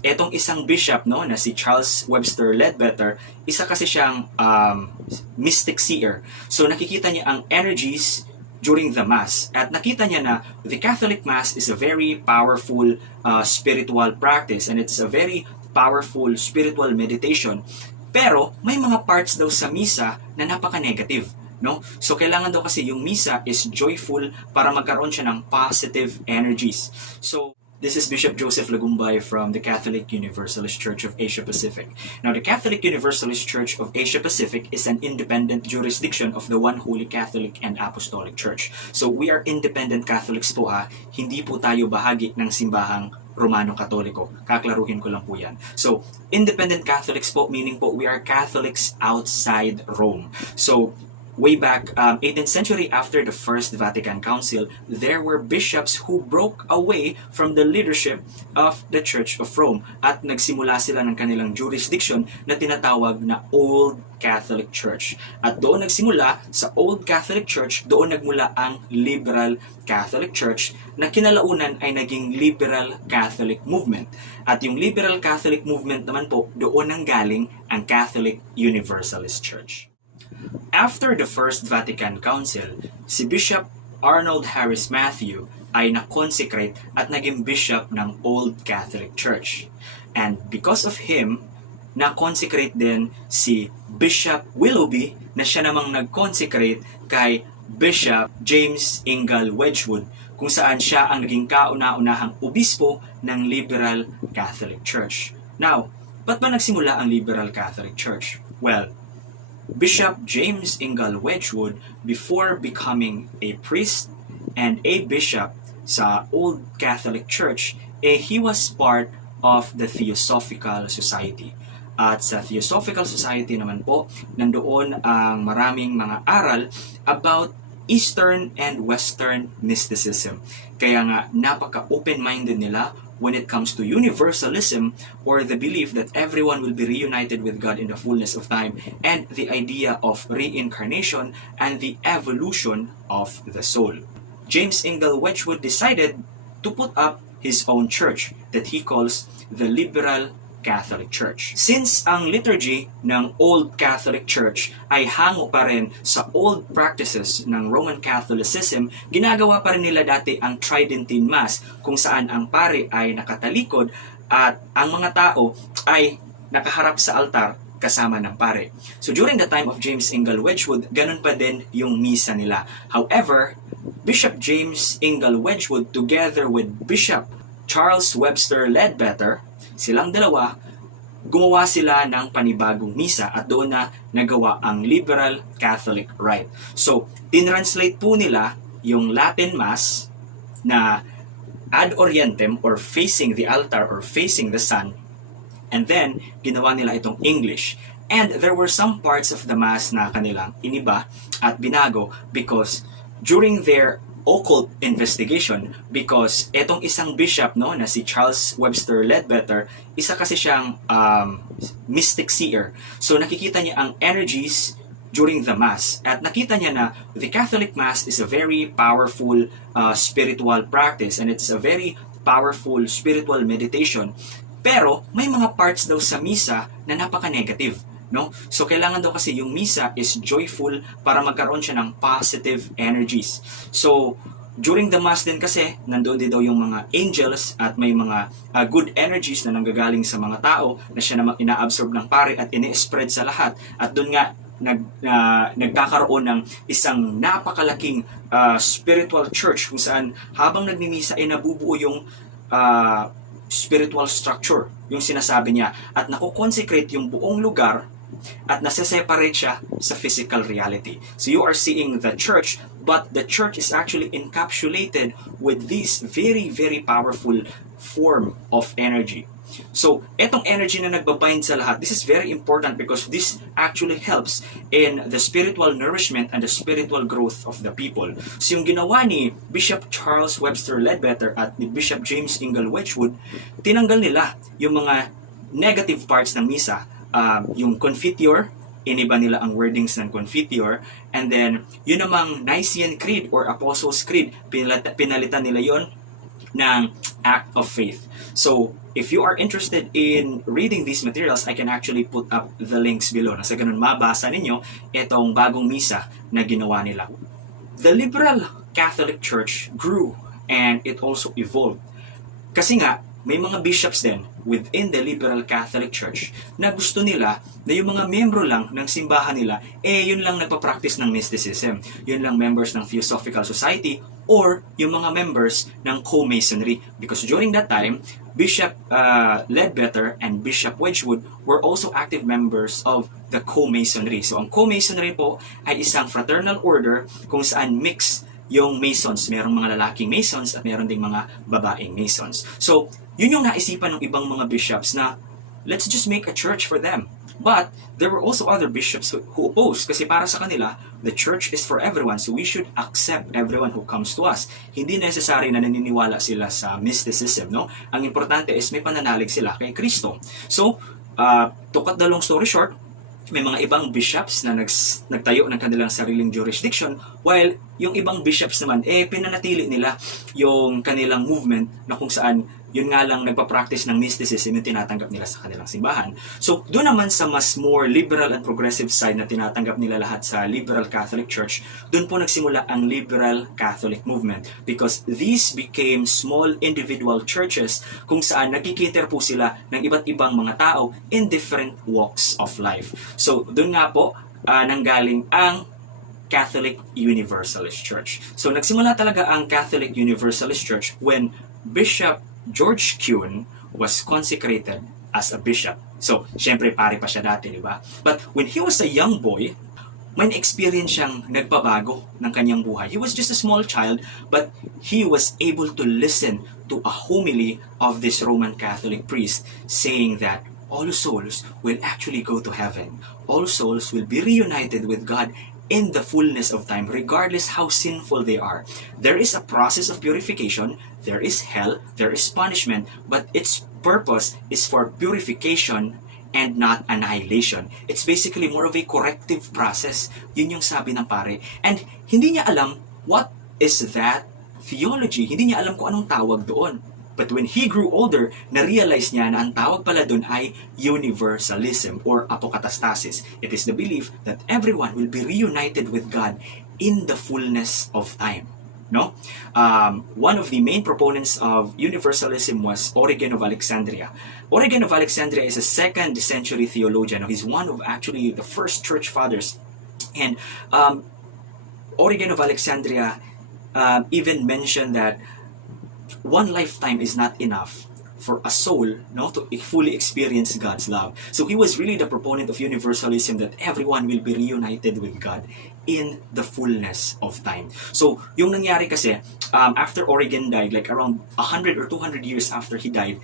etong isang bishop no na si Charles Webster Leadbetter, isa kasi siyang mystic seer. So nakikita niya ang energies during the Mass. At nakita niya na the Catholic Mass is a very powerful spiritual practice and it's a very powerful spiritual meditation. Pero may mga parts daw sa misa na napaka-negative. No? So kailangan daw kasi yung misa is joyful para magkaroon siya ng positive energies. So this is Bishop Joseph Lagumbay from the Catholic Universalist Church of Asia Pacific. Now, the Catholic Universalist Church of Asia Pacific is an independent jurisdiction of the One Holy Catholic and Apostolic Church. So, we are independent Catholics po ha. Hindi po tayo bahagi ng simbahang Romano-Katoliko. Kaklaruhin ko lang po yan. So, independent Catholics po, meaning po we are Catholics outside Rome. So, way back 18th century after the First Vatican Council, there were bishops who broke away from the leadership of the Church of Rome at nagsimula sila ng kanilang jurisdiction na tinatawag na Old Catholic Church. At doon nagsimula sa Old Catholic Church, doon nagmula ang Liberal Catholic Church na kinalaunan ay naging Liberal Catholic Movement. At yung Liberal Catholic Movement naman po, doon nanggaling ang Catholic Universalist Church. After the First Vatican Council, si Bishop Arnold Harris Matthew ay na-consecrate at naging bishop ng Old Catholic Church. And because of him, na-consecrate din si Bishop Willoughby na siya namang nag-consecrate kay Bishop James Ingal Wedgwood kung saan siya ang naging kauna-unahang obispo ng Liberal Catholic Church. Now, ba't ba nagsimula ang Liberal Catholic Church? Well, Bishop James Ingal Wedgwood, before becoming a priest and a bishop sa Old Catholic Church, he was part of the Theosophical Society. At sa Theosophical Society naman po, nandoon ang maraming mga aral about Eastern and Western mysticism. Kaya nga, napaka-open-minded nila when it comes to universalism, or the belief that everyone will be reunited with God in the fullness of time, and the idea of reincarnation and the evolution of the soul. James Ingal Wedgwood decided to put up his own church that he calls the Liberal Catholic Church. Since ang liturgy ng Old Catholic Church ay hango pa rin sa old practices ng Roman Catholicism, ginagawa pa rin nila dati ang Tridentine Mass kung saan ang pare ay nakatalikod at ang mga tao ay nakaharap sa altar kasama ng pare. So during the time of James Ingal Wedgwood, ganun pa din yung misa nila. However, Bishop James Ingal Wedgwood together with Bishop Charles Webster Leadbetter, silang dalawa, gumawa sila ng panibagong misa at doon na nagawa ang Liberal Catholic Rite. So, tinranslate po nila yung Latin Mass na ad orientem or facing the altar or facing the sun, and then ginawa nila itong English. And there were some parts of the Mass na kanilang iniba at binago because during their occult investigation, because etong isang bishop no na si Charles Webster Leadbetter, isa kasi siyang mystic seer. So nakikita niya ang energies during the Mass at nakita niya na the Catholic Mass is a very powerful spiritual practice and it's a very powerful spiritual meditation. Pero may mga parts daw sa misa na napaka-negative. No? So kailangan daw kasi yung misa is joyful para magkaroon siya ng positive energies. So during the Mass din kasi, nandoon din daw yung mga angels at may mga good energies na nanggagaling sa mga tao na siya namang ina-absorb ng pare at ini-spread sa lahat. At doon nga nagkakaroon ng isang napakalaking spiritual church kung saan habang nagmimisa ay nabubuo yung spiritual structure, yung sinasabi niya, at nako-consecrate yung buong lugar at nasa-separate siya sa physical reality. So you are seeing the church, but the church is actually encapsulated with this very, very powerful form of energy. So, etong energy na nagbabind sa lahat, this is very important because this actually helps in the spiritual nourishment and the spiritual growth of the people. So, yung ginawa ni Bishop Charles Webster Leadbetter at ni Bishop James Ingal Wedgwood, tinanggal nila yung mga negative parts ng misa, yung confiteor, iniba nila ang wordings ng confiteor, and then yun namang Nicene Creed or Apostles' Creed, pinalitan nila yon ng act of faith. So, if you are interested in reading these materials, I can actually put up the links below. Sa ganun, mabasa ninyo itong bagong misa na ginawa nila. The liberal Catholic Church grew and it also evolved. Kasi nga, may mga bishops din within the liberal Catholic Church na gusto nila na yung mga membro lang ng simbahan nila, yun lang nagpa-practice ng mysticism. Yun lang members ng Theosophical Society or yung mga members ng co-masonry. Because during that time, Bishop Ledbetter and Bishop Wedgwood were also active members of the co-masonry. So ang co-masonry po ay isang fraternal order kung saan mix yung Masons. Merong mga lalaking Masons at meron ding mga babaeng Masons. So, yun yung naisipan ng ibang mga bishops na let's just make a church for them. But there were also other bishops who opposed kasi para sa kanila, the church is for everyone, so we should accept everyone who comes to us. Hindi necessary na naniniwala sila sa mysticism, no? Ang importante is may pananalig sila kay Kristo. So, to cut the long story short, may mga ibang bishops na nagtayo ng kanilang sariling jurisdiction, while yung ibang bishops naman, pinanatili nila yung kanilang movement na kung saan yun nga lang nagpa-practice ng mysticism yung tinatanggap nila sa kanilang simbahan. So, doon naman sa mas more liberal and progressive side na tinatanggap nila lahat sa liberal Catholic Church, doon po nagsimula ang liberal Catholic movement because these became small individual churches kung saan nagkikiter po sila ng iba't ibang mga tao in different walks of life. So, doon nga po nanggaling ang Catholic Universalist Church. So, nagsimula talaga ang Catholic Universalist Church when Bishop George Kuhn was consecrated as a bishop. So, syempre pare pa siya dati, di ba? But when he was a young boy, may experience siyang nagbabago ng kanyang buhay. He was just a small child, but he was able to listen to a homily of this Roman Catholic priest saying that all souls will actually go to heaven. All souls will be reunited with God in the fullness of time, regardless how sinful they are. There is a process of purification, there is hell, there is punishment, but its purpose is for purification and not annihilation. It's basically more of a corrective process. Yun yung sabi ng pare. And hindi niya alam what is that theology. Hindi niya alam kung anong tawag doon. But when he grew older, na-realize niya na ang tawag pala doon ay Universalism or apokatastasis. It is the belief that everyone will be reunited with God in the fullness of time. No? One of the main proponents of Universalism was Origen of Alexandria. Origen of Alexandria is a 2nd century theologian. He's one of actually the first church fathers. And Origen of Alexandria even mentioned that one lifetime is not enough for a soul to fully experience God's love. So he was really the proponent of universalism, that everyone will be reunited with God in the fullness of time. So yung nangyari kasi, after Origen died, like around 100 or 200 years after he died,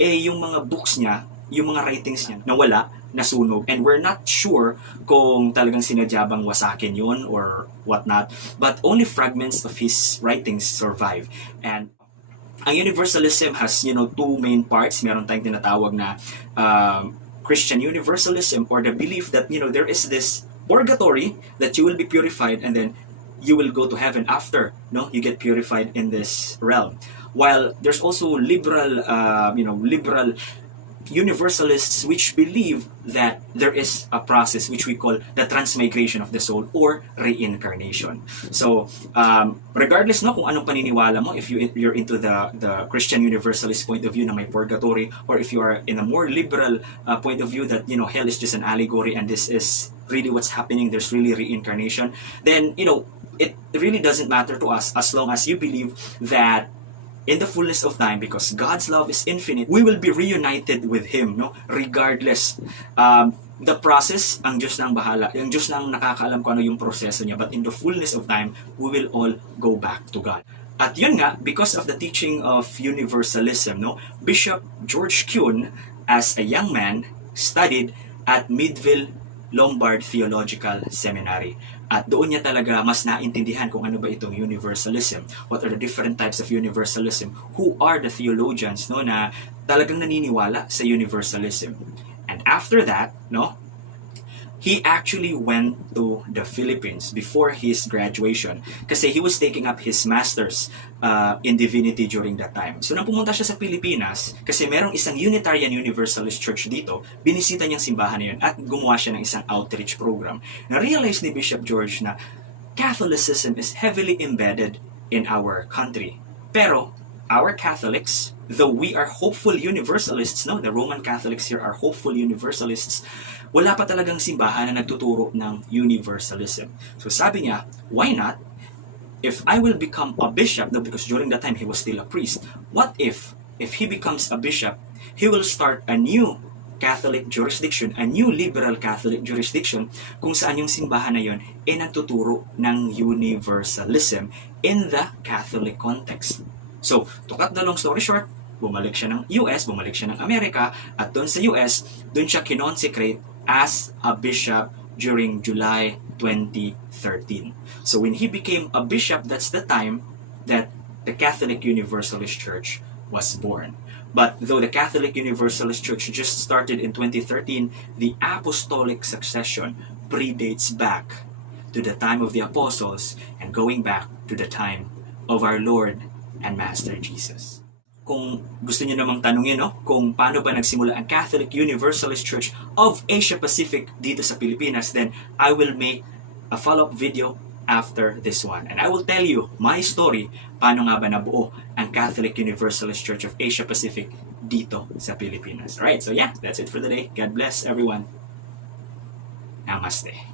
yung mga books niya, yung mga writings niya, nawala, nasunog, and we're not sure kung talagang sinadyabang wasakin yun or whatnot, but only fragments of his writings survive. And ang Universalism has, two main parts. Meron tayong tinatawag na Christian Universalism, or the belief that, there is this purgatory that you will be purified and then you will go to heaven after, you get purified in this realm. While there's also liberal Universalists which believe that there is a process which we call the transmigration of the soul or reincarnation. So, regardless kung anong paniniwala mo, if you're into the Christian Universalist point of view na may purgatory, or if you are in a more liberal point of view that, hell is just an allegory and this is really what's happening, there's really reincarnation, then, it really doesn't matter to us as long as you believe that in the fullness of time, because God's love is infinite, we will be reunited with Him, regardless. The process, ang Diyos nang bahala. Ang Diyos nang nakakaalam kung ano yung proseso niya. But in the fullness of time, we will all go back to God. At yun nga, because of the teaching of Universalism, Bishop George Kuhn, as a young man, studied at Meadville Lombard Theological Seminary. At doon niya talaga mas naintindihan kung ano ba itong Universalism. What are the different types of Universalism? Who are the theologians na talagang naniniwala sa Universalism? And after that, he actually went to the Philippines before his graduation kasi he was taking up his master's in divinity during that time. So nang pumunta siya sa Pilipinas, kasi merong isang Unitarian Universalist church dito, binisita niyang simbahan na yun at gumawa siya ng isang outreach program. Na-realize ni Bishop George na Catholicism is heavily embedded in our country. Pero our Catholics, though we are hopeful Universalists, no, the Roman Catholics here are hopeful Universalists, wala pa talagang simbahan na nagtuturo ng Universalism. So sabi niya, why not? If I will become a bishop, no, because during that time he was still a priest, what if he becomes a bishop, he will start a new Catholic jurisdiction, a new liberal Catholic jurisdiction, kung saan yung simbahan na yun ay nagtuturo ng Universalism in the Catholic context. So, to cut the long story short, bumalik siya ng US, bumalik siya ng Amerika, at doon sa US, doon siya kinonsecrate as a bishop during July 2013. So when he became a bishop, that's the time that the Catholic Universalist Church was born. But though the Catholic Universalist Church just started in 2013, the apostolic succession predates back to the time of the apostles and going back to the time of our Lord and Master Jesus. Kung gusto niyo namang tanungin, no, kung paano ba nagsimula ang Catholic Universalist Church of Asia Pacific dito sa Pilipinas, then I will make a follow-up video after this one. And I will tell you my story, paano nga ba nabuo ang Catholic Universalist Church of Asia Pacific dito sa Pilipinas. Alright, so yeah, that's it for today. God bless everyone. Namaste.